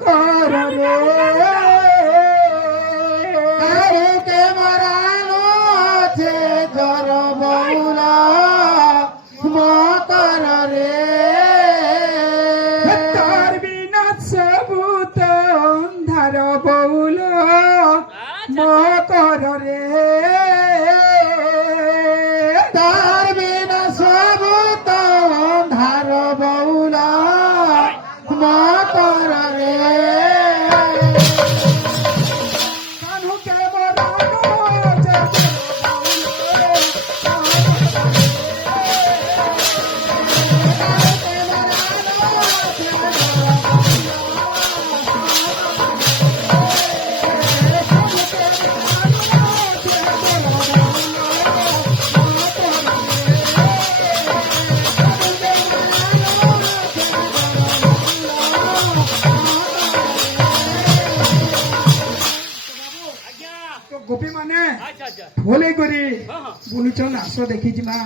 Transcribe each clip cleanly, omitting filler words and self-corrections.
কর রে কে মরানো আছে জর বউলা মকর রে তার বিনা সবুত অন্ধার বউল মকর রে তার বিনা সবুত অন্ধার বউলা মকর রে কানুকে মরানো আছে গোপী মানে ভোলে করে বলছন আস দেখি যা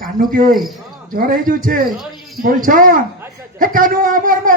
কানুকে জ্বর হয়ে যাচ্ছে বলছন হে কানু আমার মা